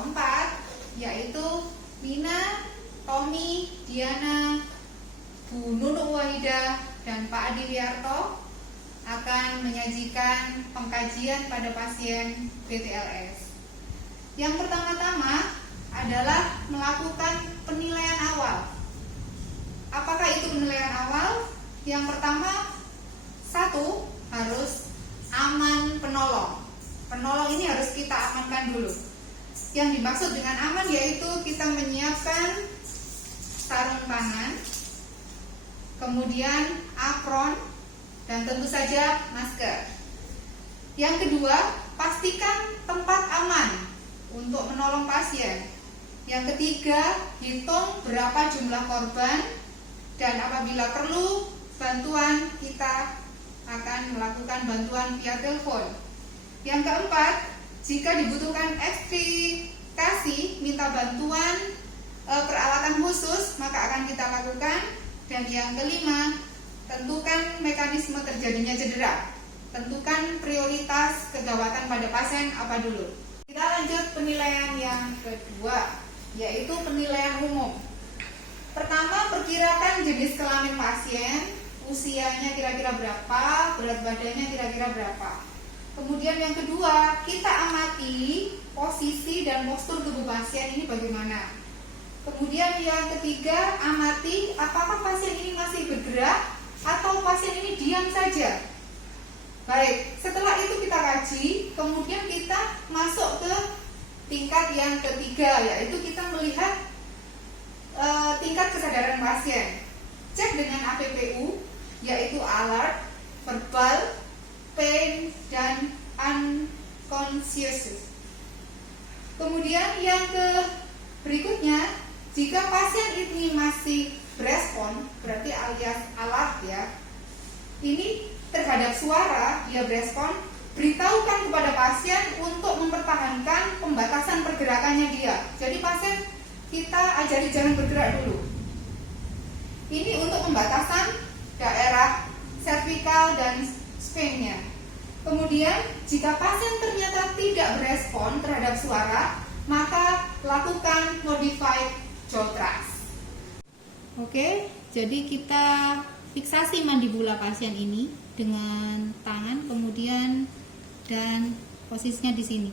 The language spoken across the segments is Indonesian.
keempat, yaitu Mina, Tommy, Diana, Bu Nunuk Wahidah, dan Pak Adi Wiarto akan menyajikan pengkajian pada pasien BTLS. Yang pertama-tama adalah melakukan penilaian awal. Apakah itu penilaian awal? Yang pertama, satu, harus aman penolong. Penolong ini harus kita amankan dulu. Yang dimaksud dengan aman yaitu kita menyiapkan sarung tangan, kemudian apron, dan tentu saja masker. Yang kedua, pastikan tempat aman untuk menolong pasien. Yang ketiga, hitung berapa jumlah korban, dan apabila perlu bantuan, kita akan melakukan bantuan via telepon. Yang keempat, jika dibutuhkan ekstrikasi, minta bantuan peralatan khusus, maka akan kita lakukan. Dan yang kelima, tentukan mekanisme terjadinya cedera. Tentukan prioritas kegawatan pada pasien apa dulu. Kita lanjut penilaian yang kedua, yaitu penilaian umum. Pertama, perkirakan jenis kelamin pasien, usianya kira-kira berapa, berat badannya kira-kira berapa. Kemudian yang kedua, kita amati posisi dan postur tubuh pasien ini bagaimana. Kemudian yang ketiga, amati apakah pasien ini masih bergerak atau pasien ini diam saja. Baik, setelah itu kita kaji, kemudian kita masuk ke tingkat yang ketiga, yaitu kita melihat tingkat kesadaran pasien. Cek dengan APPU, yaitu alert, verbal, pain, dan unconscious. Kemudian yang berikutnya, jika pasien ini masih berespon, berarti alias alert ya, ini terhadap suara, dia berespon, beritahukan kepada pasien untuk mempertahankan pembatasan pergerakannya dia. Jadi pasien kita ajari jangan bergerak dulu. Ini untuk pembatasan daerah servikal dan spine-nya. Kemudian jika pasien ternyata tidak berespon terhadap suara, maka lakukan modified jaw thrust. Oke, jadi kita fiksasi mandibula pasien ini dengan tangan, kemudian dan posisinya di sini.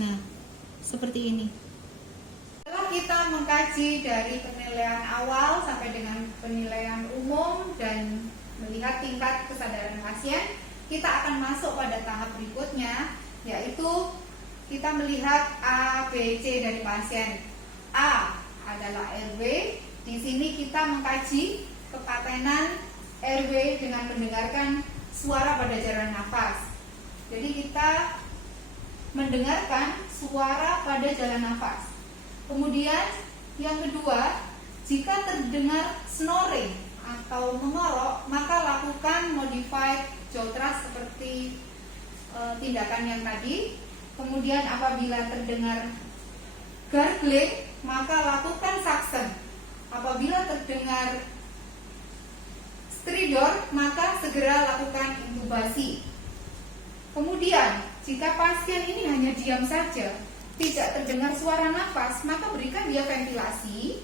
Nah, seperti ini. Setelah kita mengkaji dari penilaian awal sampai dengan penilaian umum dan melihat tingkat kesadaran pasien, kita akan masuk pada tahap berikutnya, yaitu kita melihat A, B, C dari pasien. A adalah airway. Di sini kita mengkaji kepatenan airway dengan mendengarkan suara pada jalan nafas. Jadi kita mendengarkan suara pada jalan nafas. Kemudian yang kedua, jika terdengar snoring atau mengorok, maka lakukan modified jaw thrust seperti tindakan yang tadi. Kemudian apabila terdengar gargling, maka lakukan suction. Apabila terdengar stridor, maka segera lakukan intubasi. Kemudian jika pasien ini hanya diam saja, tidak terdengar suara nafas, maka berikan dia ventilasi.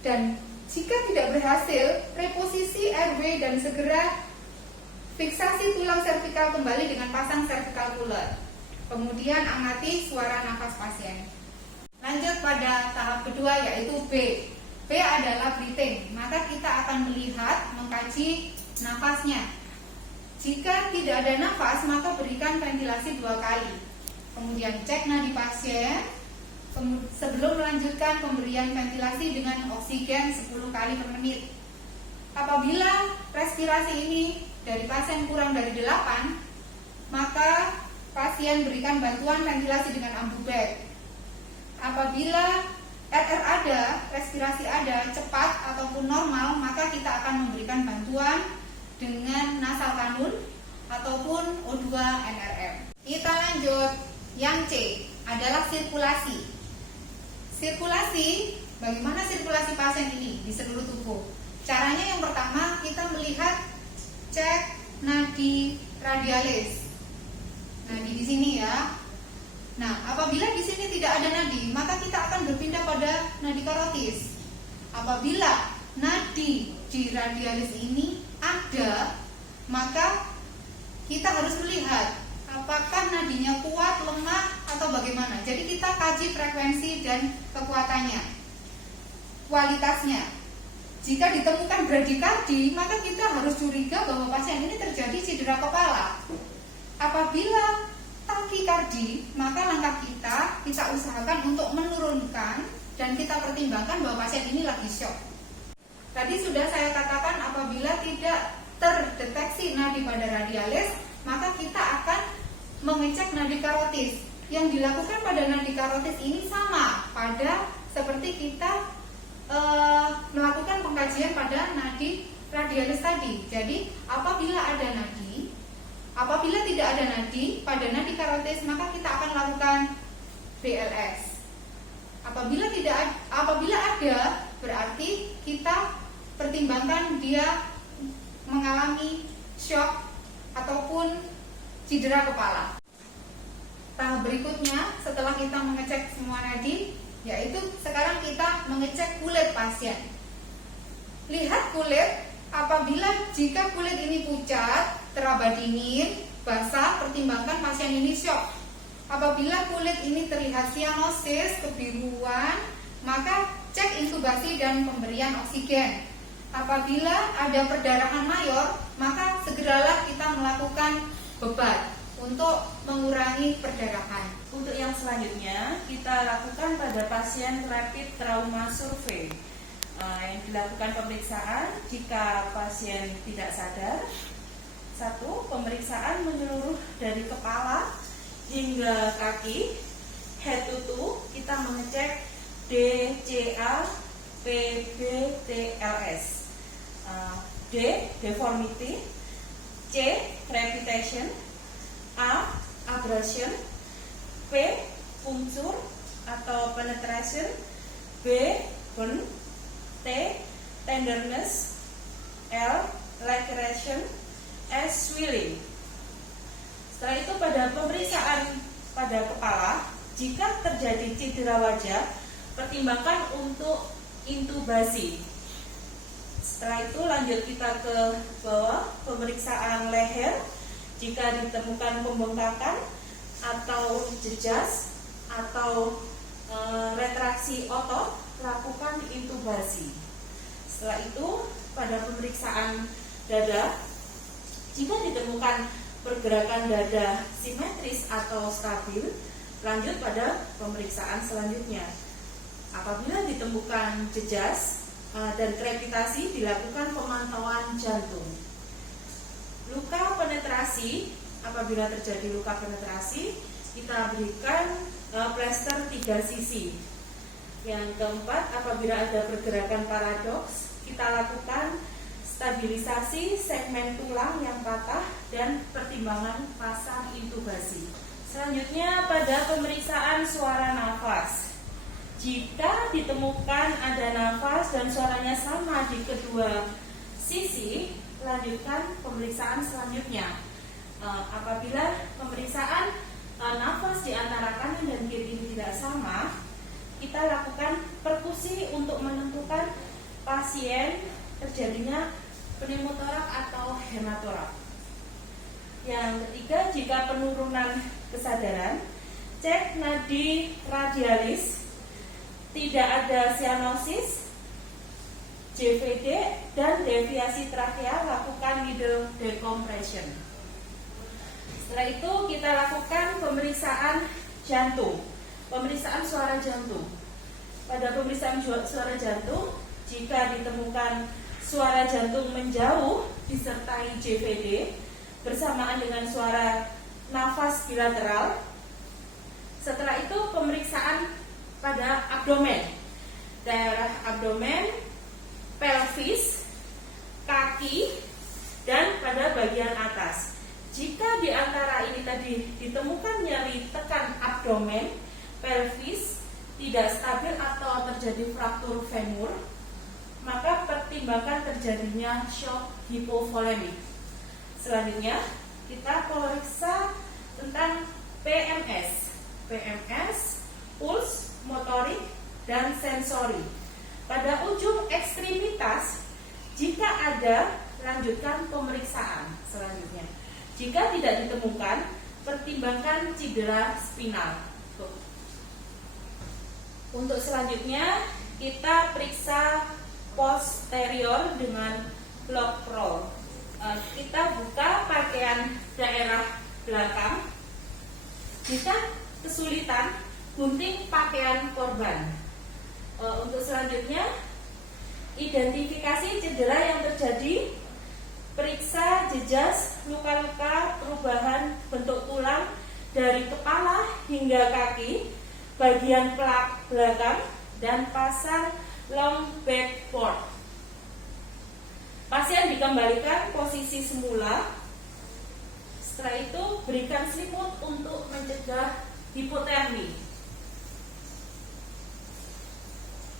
Dan jika tidak berhasil, reposisi airway dan segera fiksasi tulang servikal kembali dengan pasang cervical puller. Kemudian amati suara nafas pasien. Lanjut pada tahap kedua, yaitu B. B adalah breathing. Maka kita akan melihat, mengkaji nafasnya. Jika tidak ada nafas, maka berikan ventilasi 2 kali. Kemudian cek nadi pasien sebelum melanjutkan pemberian ventilasi dengan oksigen 10 kali per menit. Apabila respirasi ini dari pasien kurang dari 8, maka pasien berikan bantuan ventilasi dengan ambu bag. Apabila RR ada, respirasi ada, cepat ataupun normal, maka kita akan memberikan bantuan dengan nasal kanul ataupun O2 NRM. Kita lanjut. Yang C adalah sirkulasi. Sirkulasi, bagaimana sirkulasi pasien ini di seluruh tubuh? Caranya yang pertama, kita melihat cek nadi radialis. Nadi di sini ya. Nah, apabila di sini tidak ada nadi, maka kita akan berpindah pada nadi karotis. Apabila nadi di radialis ini ada, maka kita harus melihat apakah nadinya kuat, lemah, atau bagaimana. Jadi kita kaji frekuensi dan kekuatannya, kualitasnya. Jika ditemukan bradikardi, maka kita harus curiga bahwa pasien ini terjadi cedera kepala. Apabila takikardi, maka langkah kita usahakan untuk menurunkan dan kita pertimbangkan bahwa pasien ini lagi shock. Tadi sudah saya katakan apabila tidak terdeteksi nadi pada radialis, maka kita akan mengecek nadi karotis. Yang dilakukan pada nadi karotis ini sama pada seperti kita melakukan pengkajian pada nadi radialis tadi. Jadi apabila tidak ada nadi pada nadi karotis, maka kita akan lakukan BLS. Apabila ada, berarti kita pertimbangkan dia mengalami shock ataupun cedera kepala. Tahap berikutnya setelah kita mengecek semua nadi, yaitu sekarang kita mengecek kulit pasien. Lihat kulit, apabila jika kulit ini pucat, teraba dingin, basah, pertimbangkan pasien ini shock. Apabila kulit ini terlihat sianosis, kebiruan, maka cek intubasi dan pemberian oksigen. Apabila ada perdarahan mayor, maka segeralah kita melakukan bebat untuk mengurangi perdarahan. Untuk yang selanjutnya, kita lakukan pada pasien rapid trauma survey. Yang dilakukan pemeriksaan jika pasien tidak sadar. 1. Pemeriksaan menyeluruh dari kepala hingga kaki. Head to toe, kita mengecek DCA, PBTLS. D. Deformity. C. Crepitation. A. Abrasion. P. Puncture atau penetration. B. Burn. T. Tenderness. L. Laceration. S. Swelling. Setelah itu pada pemeriksaan pada kepala, jika terjadi cedera wajah, pertimbangkan untuk intubasi. Setelah itu lanjut kita ke bawah, pemeriksaan leher. Jika ditemukan pembengkakan atau jejas atau retraksi otot, lakukan intubasi. Setelah itu pada pemeriksaan dada, jika ditemukan pergerakan dada simetris atau stabil, lanjut pada pemeriksaan selanjutnya. Apabila ditemukan jejas dan krepitasi, dilakukan pemantauan jantung. Luka penetrasi, apabila terjadi luka penetrasi, kita berikan plester 3 sisi. Yang keempat, apabila ada pergerakan paradoks, kita lakukan stabilisasi segmen tulang yang patah dan pertimbangan pasang intubasi. Selanjutnya pada pemeriksaan suara nafas. Jika ditemukan ada nafas dan suaranya sama di kedua sisi, lanjutkan pemeriksaan selanjutnya. Apabila pemeriksaan nafas di antara kanan dan kiri ini tidak sama, kita lakukan perkusi untuk menentukan pasien terjadinya pneumotorak atau hematorak. Yang ketiga, jika penurunan kesadaran, cek nadi radialis, tidak ada sianosis, JVD, dan deviasi trakea, lakukan needle decompression. Setelah itu kita lakukan pemeriksaan jantung, pemeriksaan suara jantung. Pada pemeriksaan suara jantung, jika ditemukan suara jantung menjauh disertai JVD bersamaan dengan suara nafas bilateral. Setelah itu pemeriksaan pada abdomen, daerah abdomen, pelvis, kaki, dan pada bagian atas. Jika di antara ini tadi ditemukan nyeri tekan abdomen, pelvis, tidak stabil atau terjadi fraktur femur, maka pertimbangkan terjadinya shock hipovolemik. Selanjutnya kita periksa tentang PMS. PMS, puls, motorik, dan sensori. Pada ujung ekstremitas, jika ada, lanjutkan pemeriksaan selanjutnya. Jika tidak ditemukan, pertimbangkan cedera spinal. Untuk selanjutnya, kita periksa posterior dengan block roll. Kita buka pakaian daerah belakang. Jika kesulitan, gunting pakaian korban. Untuk selanjutnya, identifikasi cedera yang terjadi, periksa jejas luka-luka perubahan bentuk tulang dari kepala hingga kaki, bagian belakang, dan pasang long backboard. Pasien dikembalikan posisi semula. Setelah itu berikan selimut untuk mencegah hipotermi.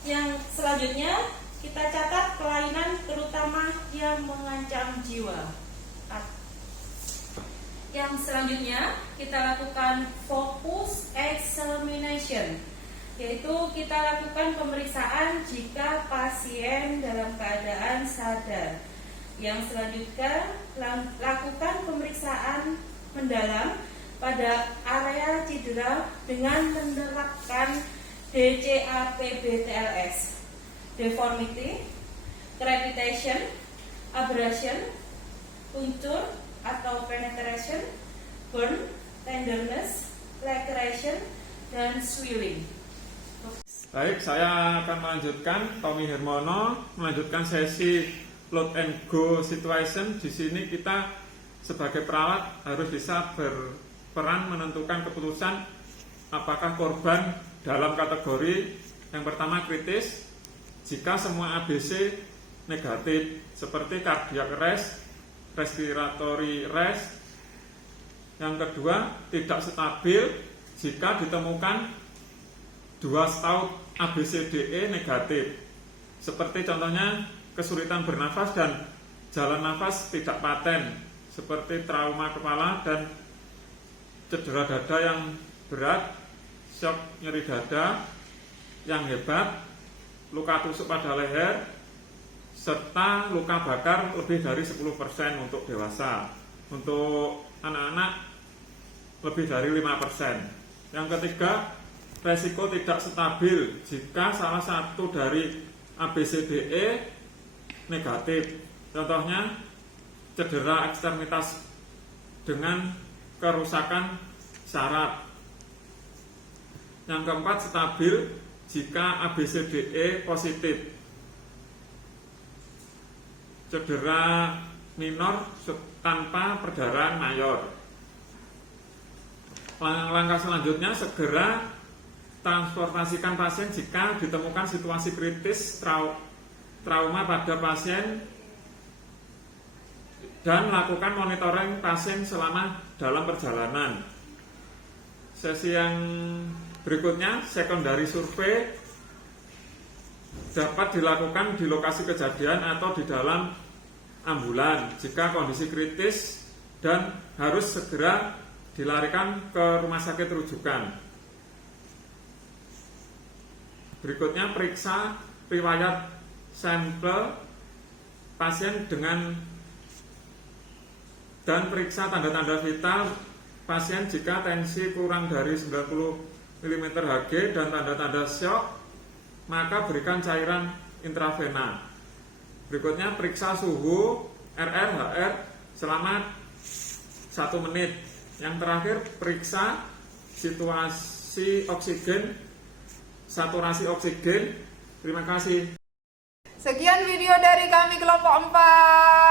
Yang selanjutnya kita catat kelainan terutama yang mengancam jiwa. Yang selanjutnya kita lakukan focus examination, yaitu kita lakukan pemeriksaan jika pasien dalam keadaan sadar. Yang selanjutnya lakukan pemeriksaan mendalam pada area cedera dengan menerapkan DCAPB-TLS, deformity, crepitation, abrasion, puncture atau penetration, burn, tenderness, laceration, dan swelling. Baik, saya akan melanjutkan, Tommy Hermono, melanjutkan sesi load and go situation. Di sini kita sebagai perawat harus bisa berperan menentukan keputusan apakah korban dalam kategori yang pertama kritis jika semua ABC negatif seperti cardiac arrest, respiratory arrest. Yang kedua, tidak stabil jika ditemukan 2 stout ABCDE negatif, seperti contohnya kesulitan bernafas dan jalan nafas tidak paten, seperti trauma kepala dan cedera dada yang berat, shock nyeri dada yang hebat, luka tusuk pada leher, serta luka bakar lebih dari 10% untuk dewasa. Untuk anak-anak lebih dari 5%. Yang ketiga, resiko tidak stabil jika salah satu dari ABCDE negatif. Contohnya cedera ekstremitas dengan kerusakan saraf. Yang keempat, stabil jika ABCDE positif. Cedera minor tanpa perdarahan mayor. Langkah selanjutnya, segera transportasikan pasien jika ditemukan situasi kritis trauma pada pasien dan lakukan monitoring pasien selama dalam perjalanan. Sesi yang berikutnya, secondary survey, dapat dilakukan di lokasi kejadian atau di dalam ambulan jika kondisi kritis dan harus segera dilarikan ke rumah sakit rujukan. Berikutnya, periksa riwayat sampel pasien dan periksa tanda-tanda vital pasien jika tensi kurang dari 90 mm Hg dan tanda-tanda shock, maka berikan cairan intravena. Berikutnya, periksa suhu RR-HR selama 1 menit. Yang terakhir, periksa situasi oksigen, saturasi oksigen. Terima kasih. Sekian video dari kami kelompok 4.